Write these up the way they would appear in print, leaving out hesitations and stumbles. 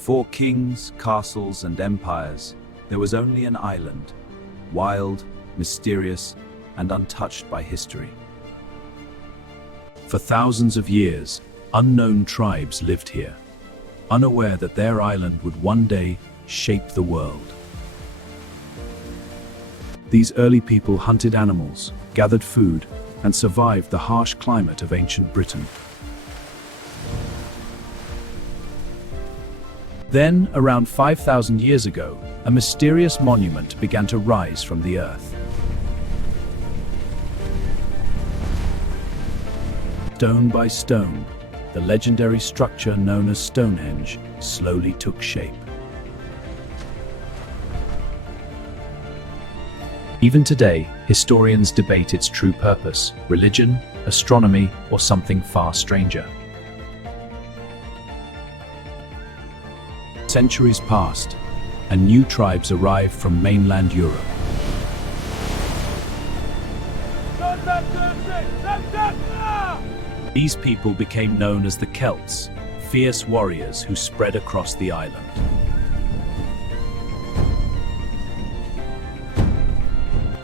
Before kings, castles, and empires, there was only an island, wild, mysterious, and untouched by history. For thousands of years, unknown tribes lived here, unaware that their island would one day shape the world. These early people hunted animals, gathered food, and survived the harsh climate of ancient Britain. Then, around 5,000 years ago, a mysterious monument began to rise from the earth. Stone by stone, the legendary structure known as Stonehenge slowly took shape. Even today, historians debate its true purpose: religion, astronomy, or something far stranger. Centuries passed, and new tribes arrived from mainland Europe. These people became known as the Celts, fierce warriors who spread across the island.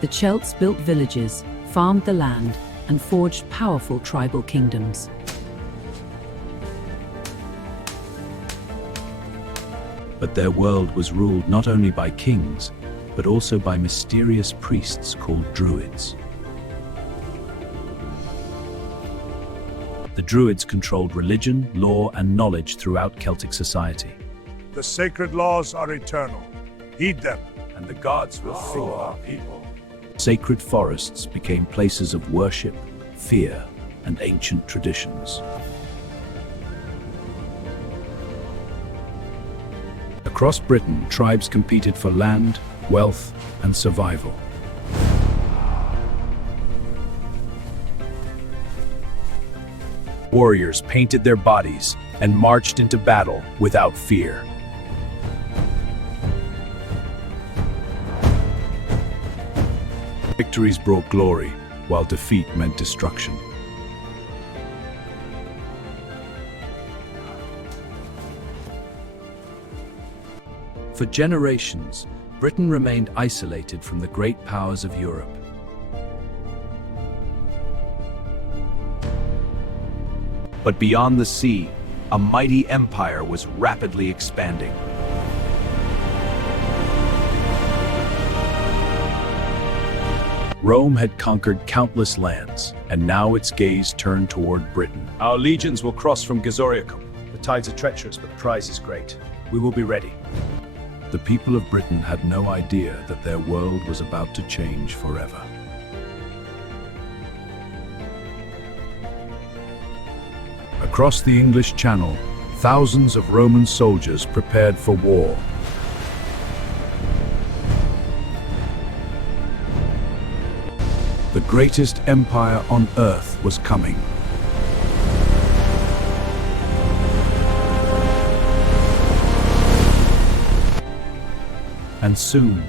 The Celts built villages, farmed the land, and forged powerful tribal kingdoms. But their world was ruled not only by kings, but also by mysterious priests called Druids. The Druids controlled religion, law, and knowledge throughout Celtic society. The sacred laws are eternal. Heed them, And the gods will follow our people. Sacred forests became places of worship, fear, and ancient traditions. Across Britain, tribes competed for land, wealth, and survival. Warriors painted their bodies and marched into battle without fear. Victories brought glory, while defeat meant destruction. For generations, Britain remained isolated from the great powers of Europe. But beyond the sea, a mighty empire was rapidly expanding. Rome had conquered countless lands, and now its gaze turned toward Britain. Our legions will cross from Gazoriacum. The tides are treacherous, but the prize is great. We will be ready. The people of Britain had no idea that their world was about to change forever. Across the English Channel, thousands of Roman soldiers prepared for war. The greatest empire on earth was coming. And soon,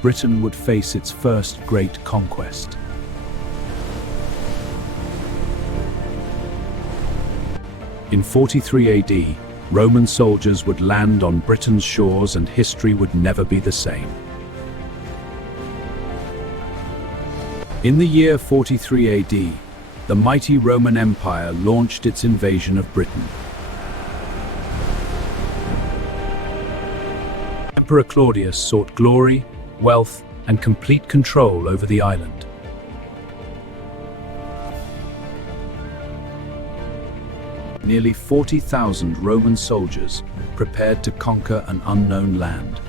Britain would face its first great conquest. In 43 AD, Roman soldiers would land on Britain's shores and history would never be the same. In the year 43 AD, the mighty Roman Empire launched its invasion of Britain. Emperor Claudius sought glory, wealth, and complete control over the island. Nearly 40,000 Roman soldiers prepared to conquer an unknown land.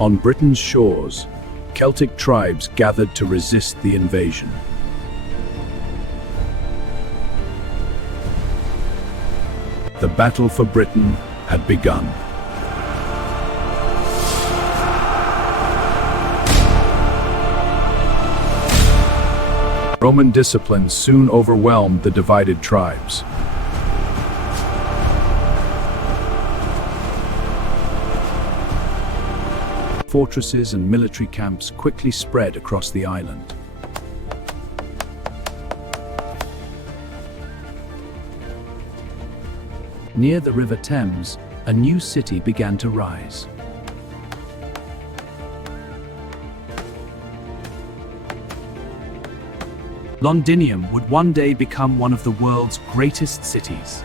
On Britain's shores, Celtic tribes gathered to resist the invasion. The battle for Britain had begun. Roman discipline soon overwhelmed the divided tribes. Fortresses and military camps quickly spread across the island. Near the River Thames, a new city began to rise. Londinium would one day become one of the world's greatest cities.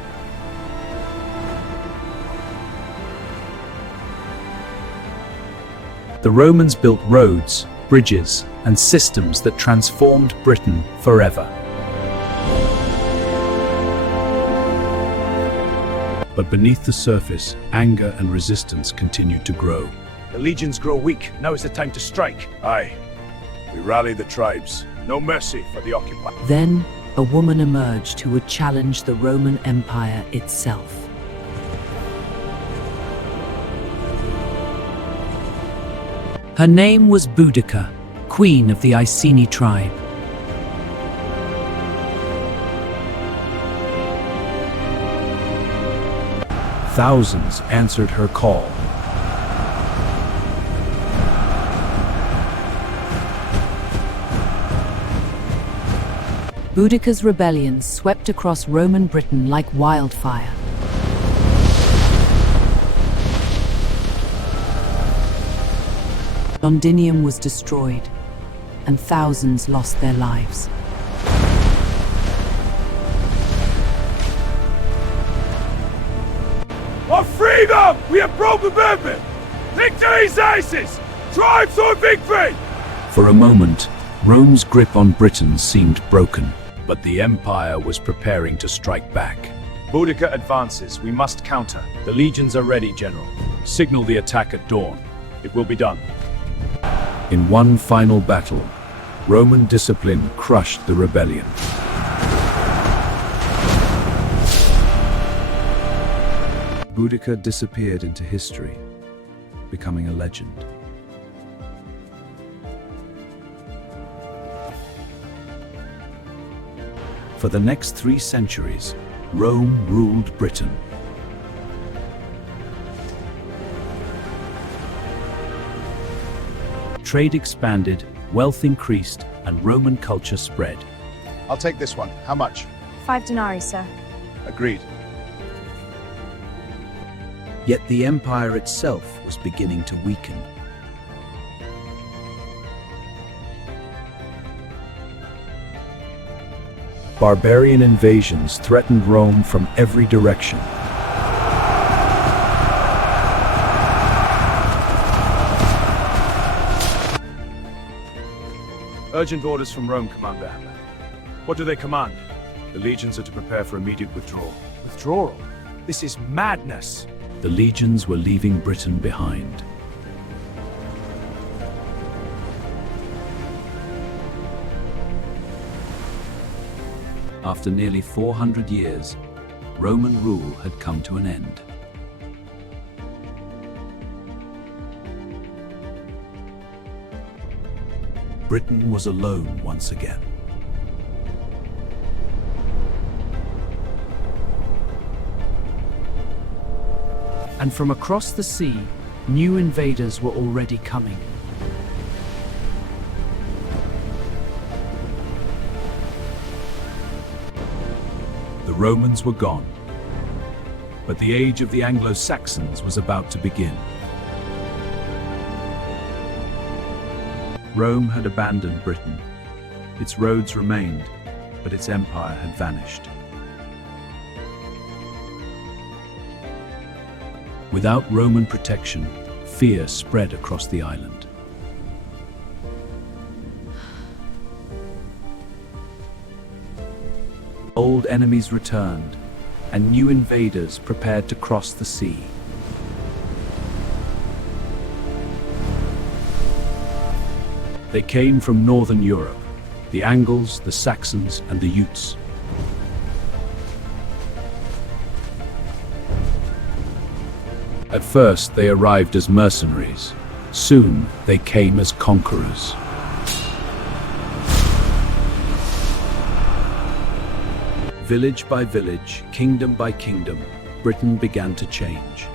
The Romans built roads, bridges, and systems that transformed Britain forever. But beneath the surface, anger and resistance continued to grow. The legions grow weak. Now is the time to strike. Aye. We rally the tribes. No mercy for the occupied. Then, a woman emerged who would challenge the Roman Empire itself. Her name was Boudica, queen of the Iceni tribe. Thousands answered her call. Boudica's rebellions swept across Roman Britain like wildfire. Londinium was destroyed, and thousands lost their lives. For freedom! We have broken movement! Victory is ISIS! Tribes or victory! For a moment, Rome's grip on Britain seemed broken, but the empire was preparing to strike back. Boudica advances. We must counter. The legions are ready, General. Signal the attack at dawn. It will be done. In one final battle, Roman discipline crushed the rebellion. Boudica disappeared into history, becoming a legend. For the next 3 centuries, Rome ruled Britain. Trade expanded, wealth increased, and Roman culture spread. I'll take this one. How much? 5 denarii, sir. Agreed. Yet the empire itself was beginning to weaken. Barbarian invasions threatened Rome from every direction. Urgent orders from Rome, Commander. What do they command? The legions are to prepare for immediate withdrawal. Withdrawal? This is madness! The legions were leaving Britain behind. After nearly 400 years, Roman rule had come to an end. Britain was alone once again. And from across the sea, new invaders were already coming. The Romans were gone, but the age of the Anglo-Saxons was about to begin. Rome had abandoned Britain. Its roads remained, but its empire had vanished. Without Roman protection, fear spread across the island. Old enemies returned, and new invaders prepared to cross the sea. They came from northern Europe, the Angles, the Saxons, and the Utes. At first, they arrived as mercenaries. Soon, they came as conquerors. Village by village, kingdom by kingdom, Britain began to change.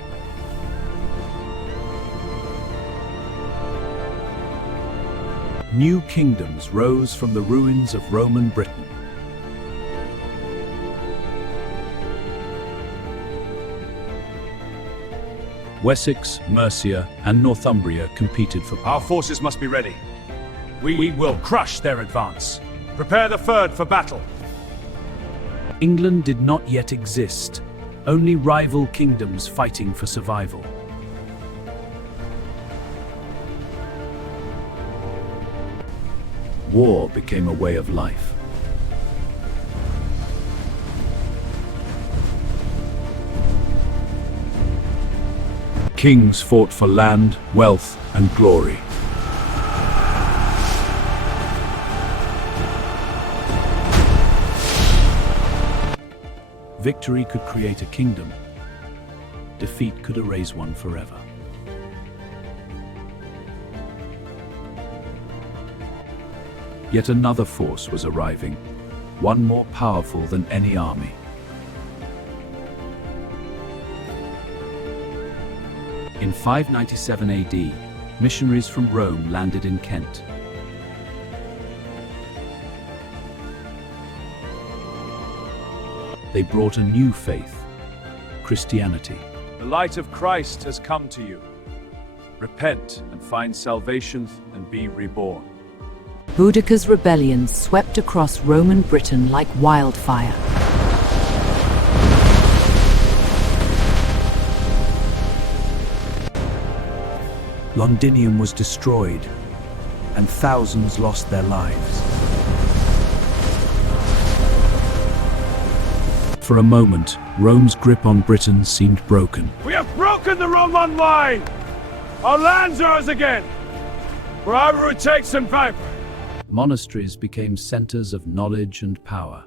New kingdoms rose from the ruins of Roman Britain. Wessex, Mercia, and Northumbria competed for power. Our forces must be ready. We will crush their advance. Prepare the third for battle. England did not yet exist, only rival kingdoms fighting for survival. War became a way of life. Kings fought for land, wealth, and glory. Victory could create a kingdom. Defeat could erase one forever. Yet another force was arriving, one more powerful than any army. In 597 AD, missionaries from Rome landed in Kent. They brought a new faith, Christianity. The light of Christ has come to you. Repent and find salvation and be reborn. Boudicca's rebellions swept across Roman Britain like wildfire. Londinium was destroyed, and thousands lost their lives. For a moment, Rome's grip on Britain seemed broken. We have broken the Roman line! Our lands are ours again! Wherever it takes and fight. Monasteries became centers of knowledge and power.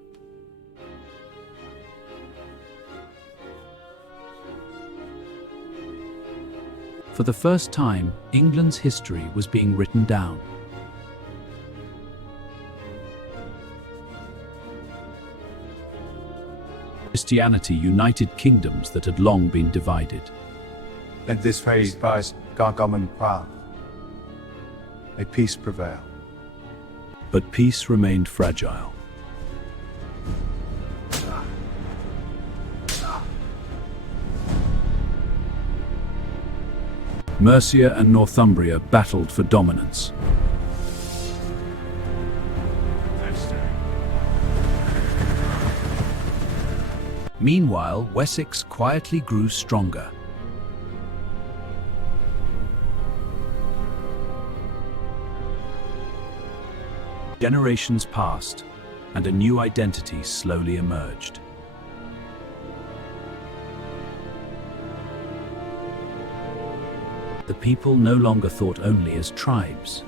For the first time, England's history was being written down. Christianity united kingdoms that had long been divided. Let this phase pass, government path. May peace prevail. But peace remained fragile. Mercia and Northumbria battled for dominance. Meanwhile, Wessex quietly grew stronger. Generations passed, and a new identity slowly emerged. The people no longer thought only as tribes.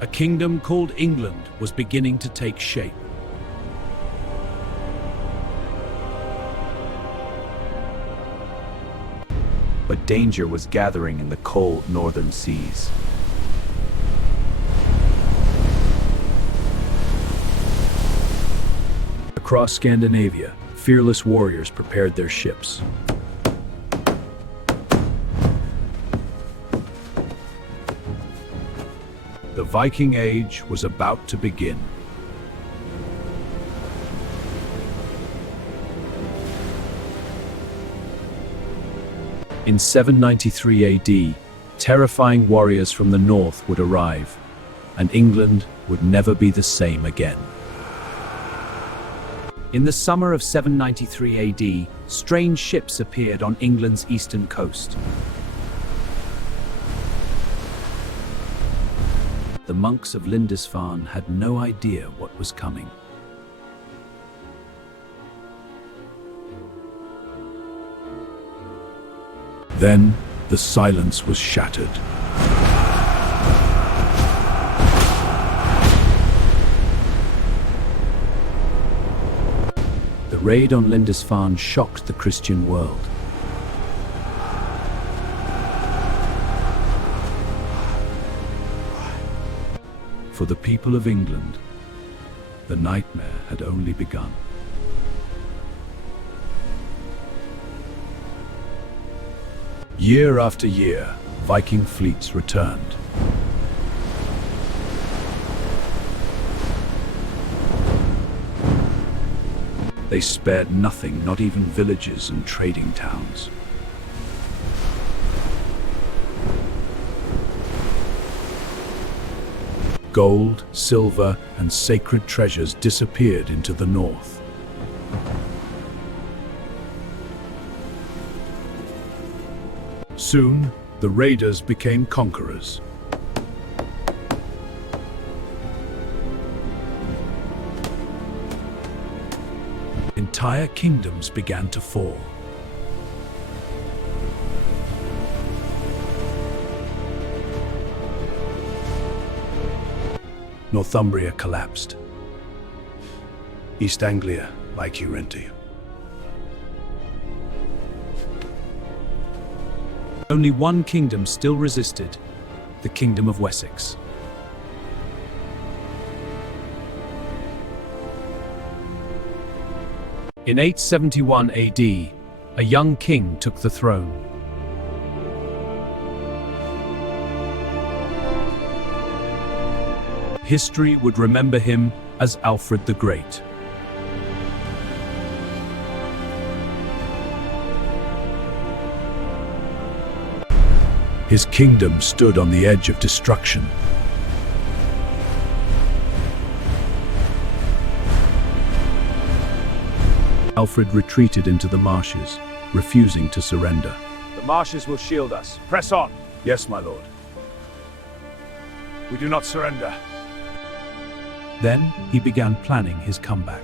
A kingdom called England was beginning to take shape. But danger was gathering in the cold northern seas. Across Scandinavia, fearless warriors prepared their ships. The Viking Age was about to begin. In 793 AD, terrifying warriors from the north would arrive, and England would never be the same again. In the summer of 793 AD, strange ships appeared on England's eastern coast. The monks of Lindisfarne had no idea what was coming. Then, the silence was shattered. The raid on Lindisfarne shocked the Christian world. For the people of England, the nightmare had only begun. Year after year, Viking fleets returned. They spared nothing, not even villages and trading towns. Gold, silver, and sacred treasures disappeared into the north. Soon, the raiders became conquerors. Entire kingdoms began to fall. Northumbria collapsed. East Anglia, like you rent to you. Only one kingdom still resisted, the Kingdom of Wessex. In 871 AD, a young king took the throne. History would remember him as Alfred the Great. His kingdom stood on the edge of destruction. Alfred retreated into the marshes, refusing to surrender. The marshes will shield us. Press on. Yes, my lord. We do not surrender. Then he began planning his comeback.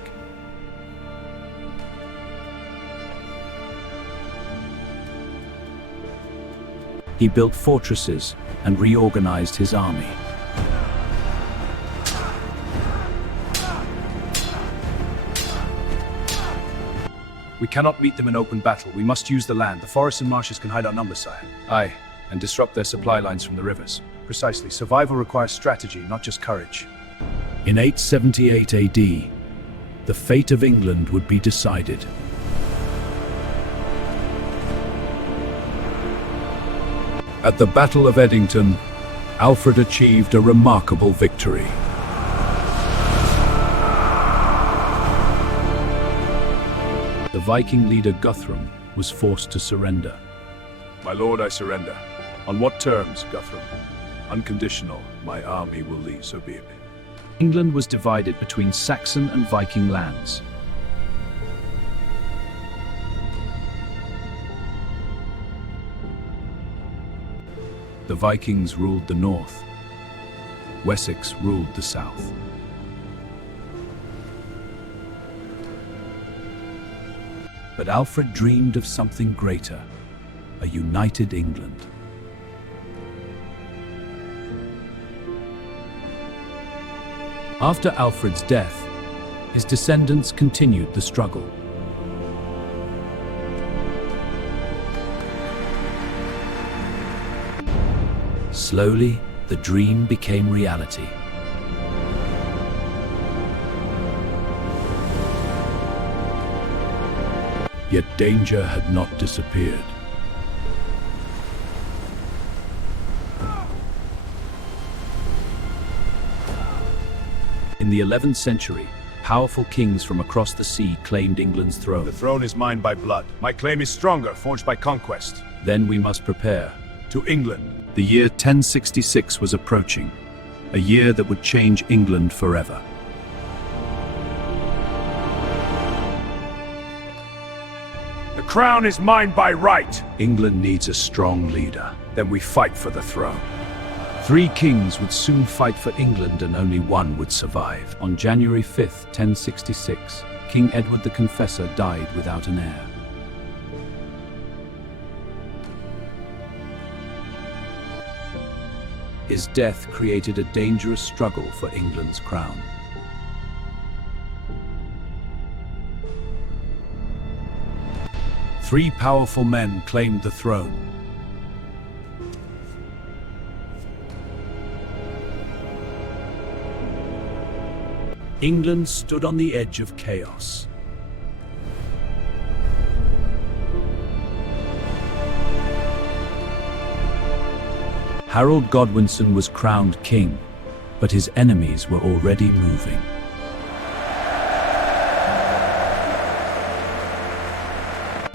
He built fortresses and reorganized his army. We cannot meet them in open battle. We must use the land. The forests and marshes can hide our numbers, sire. Aye, and disrupt their supply lines from the rivers. Precisely. Survival requires strategy, not just courage. In 878 AD, the fate of England would be decided. At the Battle of Edington, Alfred achieved a remarkable victory. The Viking leader Guthrum was forced to surrender. My lord, I surrender. On what terms, Guthrum? Unconditional. My army will leave, so be it. England was divided between Saxon and Viking lands. The Vikings ruled the north. Wessex ruled the south. But Alfred dreamed of something greater, a united England. After Alfred's death, his descendants continued the struggle. Slowly, the dream became reality. Yet danger had not disappeared. In the 11th century, powerful kings from across the sea claimed England's throne. The throne is mine by blood. My claim is stronger, forged by conquest. Then we must prepare. To England. The year 1066 was approaching, a year that would change England forever. The crown is mine by right. England needs a strong leader. Then we fight for the throne. 3 kings would soon fight for England and only one would survive. On January 5th, 1066, King Edward the Confessor died without an heir. His death created a dangerous struggle for England's crown. Three powerful men claimed the throne. England stood on the edge of chaos. Harold Godwinson was crowned king, but his enemies were already moving.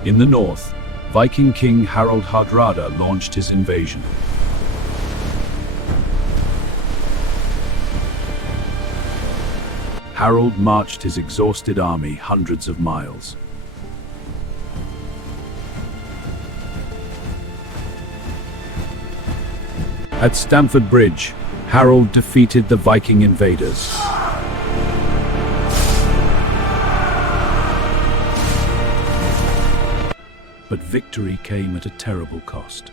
In the north, Viking king Harald Hardrada launched his invasion. Harold marched his exhausted army hundreds of miles. At Stamford Bridge, Harold defeated the Viking invaders. But victory came at a terrible cost.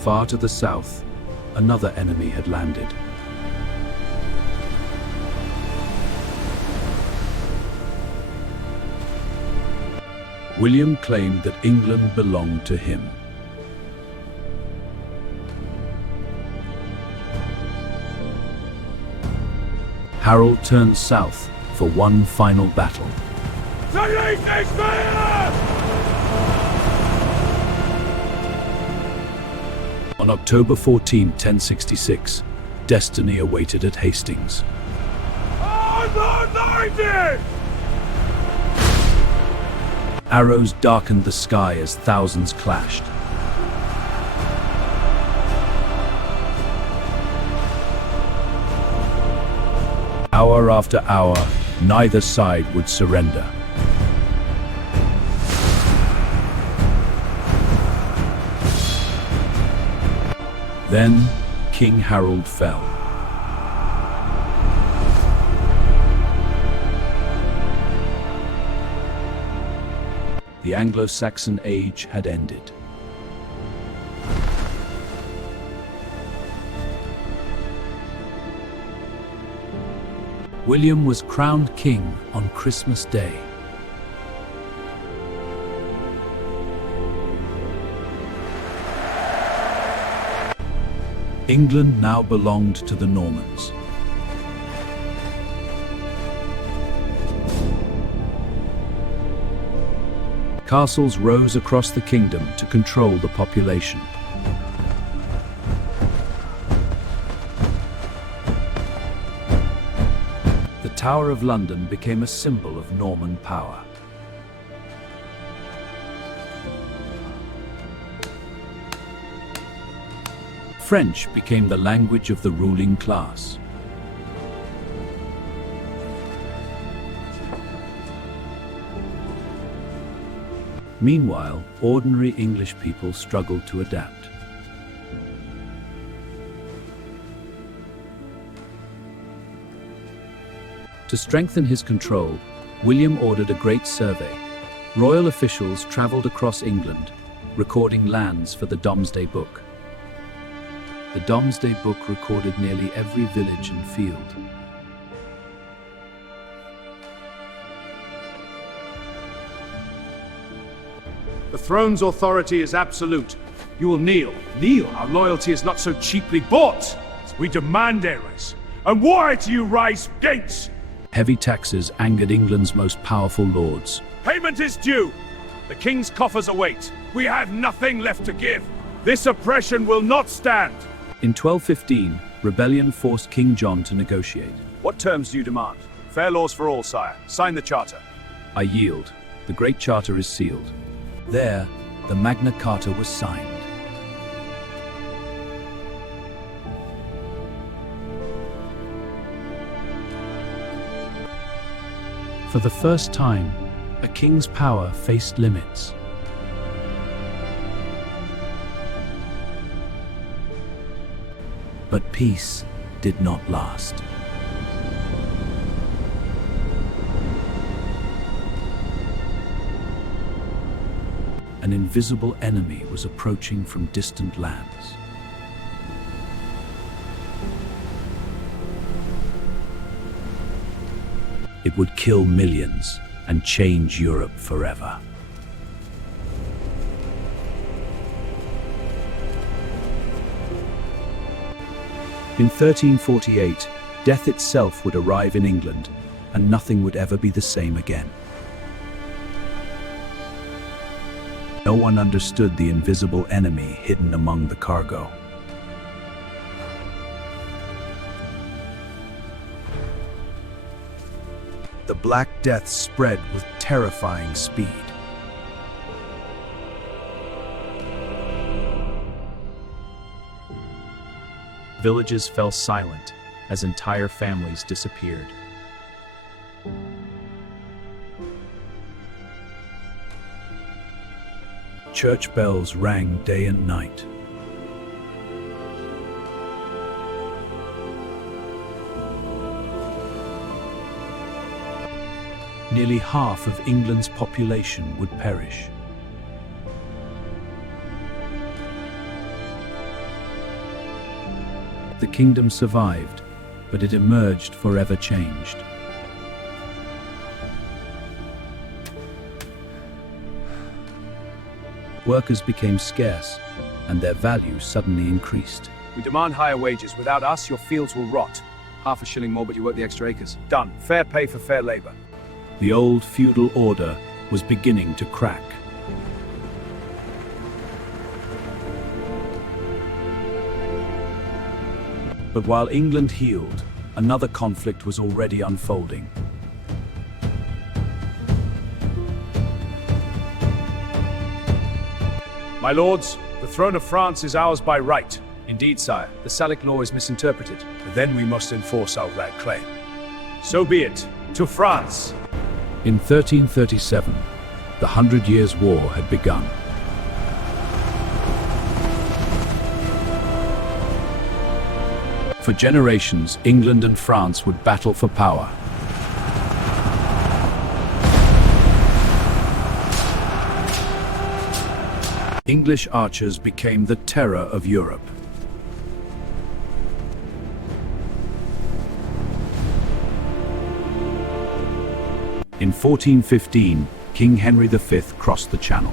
Far to the south, another enemy had landed. William claimed that England belonged to him. Harold turned south for one final battle. On October 14, 1066, destiny awaited at Hastings. Arrows darkened the sky as thousands clashed. Hour after hour, neither side would surrender. Then, King Harold fell. The Anglo-Saxon age had ended. William was crowned king on Christmas Day. England now belonged to the Normans. Castles rose across the kingdom to control the population. The Tower of London became a symbol of Norman power. French became the language of the ruling class. Meanwhile, ordinary English people struggled to adapt. To strengthen his control, William ordered a great survey. Royal officials traveled across England, recording lands for the Domesday Book. The Domesday Book recorded nearly every village and field. The throne's authority is absolute. You will kneel. Kneel? Our loyalty is not so cheaply bought. We demand heirs. And why do you rise gates? Heavy taxes angered England's most powerful lords. Payment is due. The king's coffers await. We have nothing left to give. This oppression will not stand. In 1215, rebellion forced King John to negotiate. What terms do you demand? Fair laws for all, sire. Sign the charter. I yield. The Great Charter is sealed. There, the Magna Carta was signed. For the first time, a king's power faced limits. But peace did not last. An invisible enemy was approaching from distant lands. It would kill millions and change Europe forever. In 1348, death itself would arrive in England, and nothing would ever be the same again. No one understood the invisible enemy hidden among the cargo. The Black Death spread with terrifying speed. Villages fell silent as entire families disappeared. Church bells rang day and night. Nearly half of England's population would perish. The kingdom survived, but it emerged forever changed. Workers became scarce, and their value suddenly increased. We demand higher wages. Without us, your fields will rot. Half a shilling more, but you work the extra acres. Done. Fair pay for fair labor. The old feudal order was beginning to crack. But while England healed, another conflict was already unfolding. My lords, the throne of France is ours by right. Indeed, sire, the Salic law is misinterpreted. But then we must enforce our right claim. So be it. To France! In 1337, the 100 Years' War had begun. For generations, England and France would battle for power. English archers became the terror of Europe. In 1415, King Henry V crossed the Channel.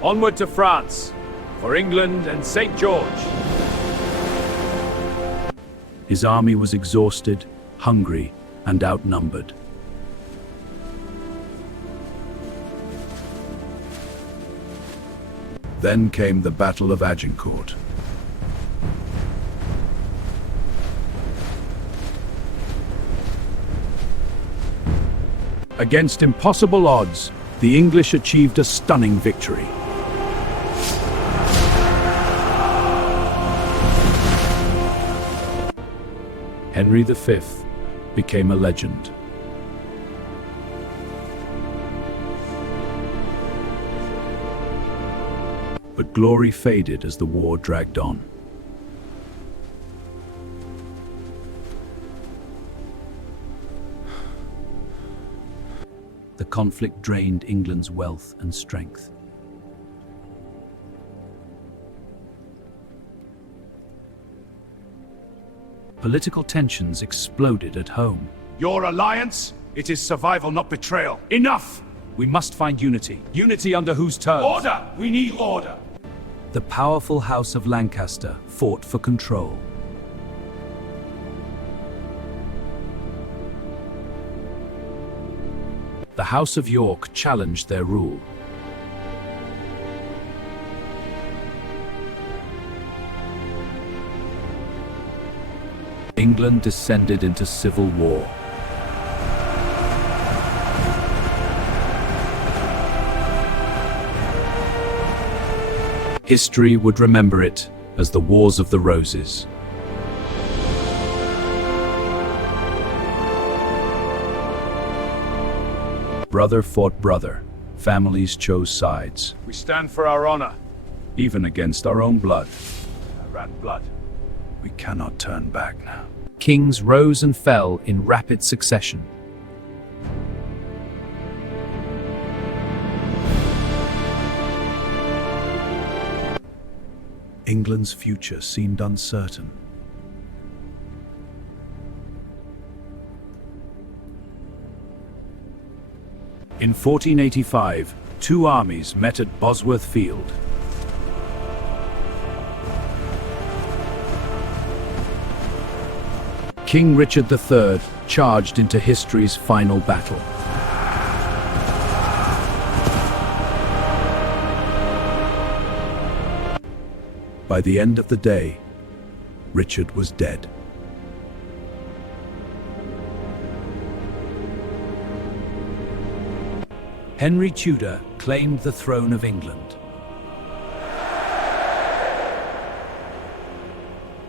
Onward to France, for England and St. George. His army was exhausted, hungry, and outnumbered. Then came the Battle of Agincourt. Against impossible odds, the English achieved a stunning victory. Henry V became a legend. But glory faded as the war dragged on. The conflict drained England's wealth and strength. Political tensions exploded at home. Your alliance? It is survival, not betrayal. Enough! We must find unity. Unity under whose terms? Order! We need order! The powerful House of Lancaster fought for control. The House of York challenged their rule. England descended into civil war. History would remember it as the Wars of the Roses. Brother fought brother. Families chose sides. We stand for our honor. Even against our own blood. Rat blood. We cannot turn back now. Kings rose and fell in rapid succession. England's future seemed uncertain. In 1485, two armies met at Bosworth Field. King Richard III charged into history's final battle. By the end of the day, Richard was dead. Henry Tudor claimed the throne of England.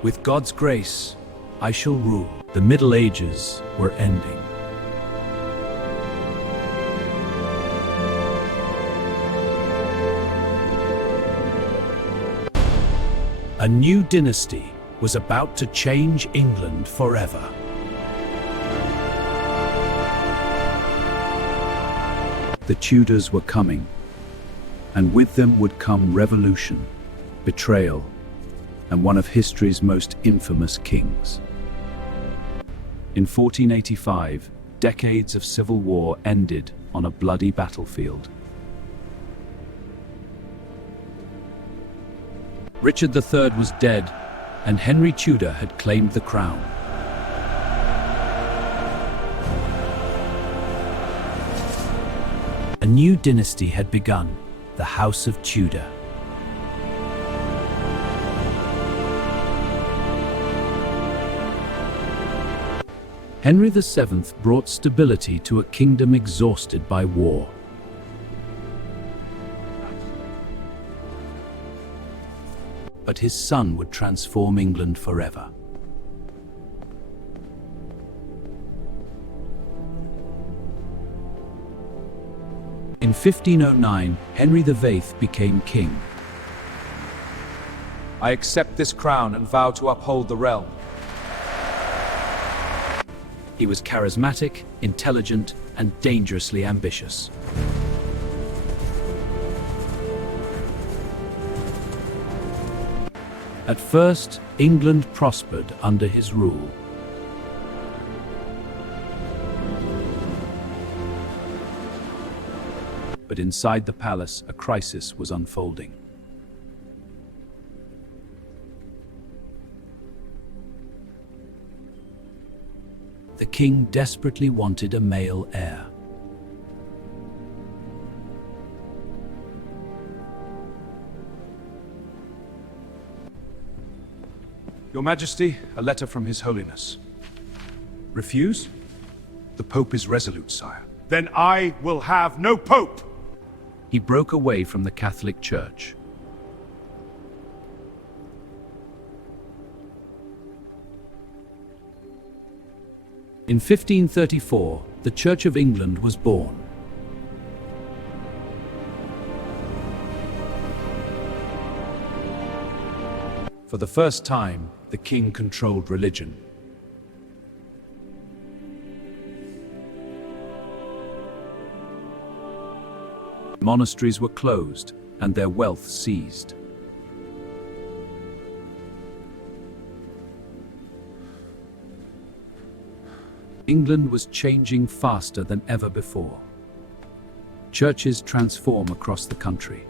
With God's grace, I shall rule. The Middle Ages were ending. A new dynasty was about to change England forever. The Tudors were coming, and with them would come revolution, betrayal, and one of history's most infamous kings. In 1485, decades of civil war ended on a bloody battlefield. Richard III was dead, and Henry Tudor had claimed the crown. A new dynasty had begun, the House of Tudor. Henry VII brought stability to a kingdom exhausted by war. But his son would transform England forever. In 1509, Henry VIII became king. I accept this crown and vow to uphold the realm. He was charismatic, intelligent, and dangerously ambitious. At first, England prospered under his rule. But inside the palace, a crisis was unfolding. The king desperately wanted a male heir. Your Majesty, a letter from His Holiness. Refuse? The Pope is resolute, sire. Then I will have no pope! He broke away from the Catholic Church. In 1534, the Church of England was born. For the first time, the king controlled religion. Monasteries were closed and their wealth seized. England was changing faster than ever before. Churches transform across the country.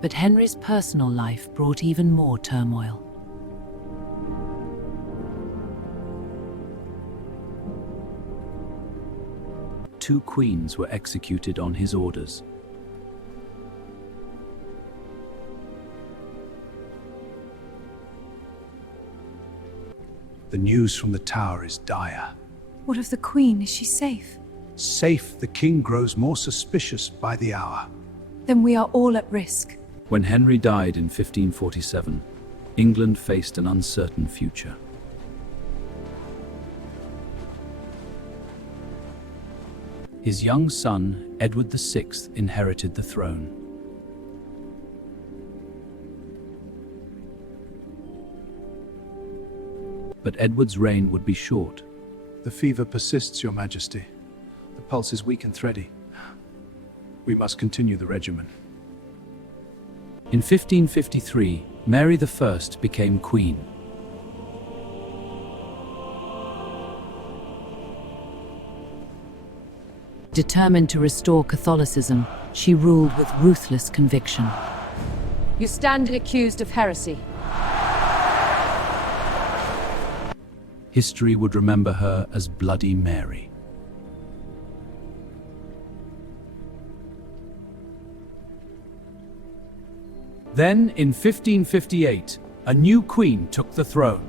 But Henry's personal life brought even more turmoil. Two queens were executed on his orders. The news from the tower is dire. What of the Queen? Is she safe? Safe, the king grows more suspicious by the hour. Then we are all at risk. When Henry died in 1547, England faced an uncertain future. His young son, Edward VI, inherited the throne. But Edward's reign would be short. The fever persists, Your Majesty. The pulse is weak and thready. We must continue the regimen. In 1553, Mary I became queen. Determined to restore Catholicism, she ruled with ruthless conviction. You stand accused of heresy. History would remember her as Bloody Mary. Then, in 1558, a new queen took the throne.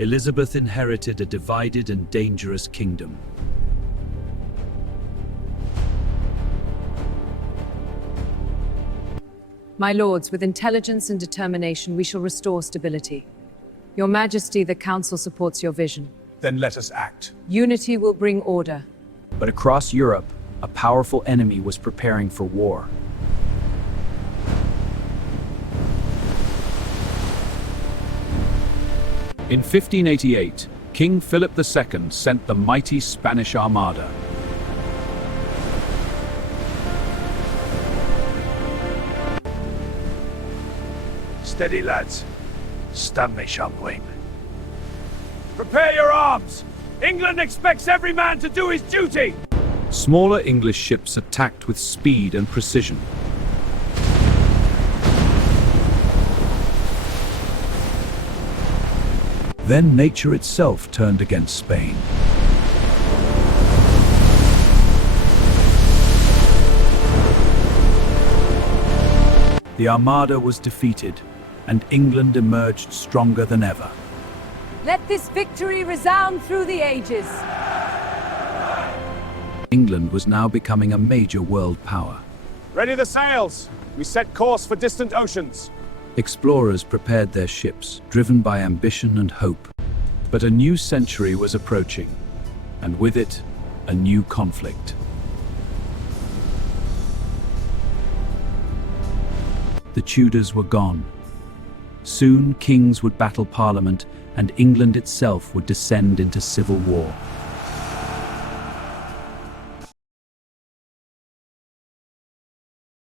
Elizabeth inherited a divided and dangerous kingdom. My lords, with intelligence and determination, we shall restore stability. Your Majesty, the Council supports your vision. Then let us act. Unity will bring order. But across Europe, a powerful enemy was preparing for war. In 1588, King Philip II sent the mighty Spanish Armada. Steady, lads. Stand me, Champagne. Prepare your arms! England expects every man to do his duty! Smaller English ships attacked with speed and precision. Then nature itself turned against Spain. The Armada was defeated, and England emerged stronger than ever. Let this victory resound through the ages. England was now becoming a major world power. Ready the sails! We set course for distant oceans. Explorers prepared their ships, driven by ambition and hope. But a new century was approaching, and with it, a new conflict. The Tudors were gone. Soon, kings would battle Parliament, and England itself would descend into civil war.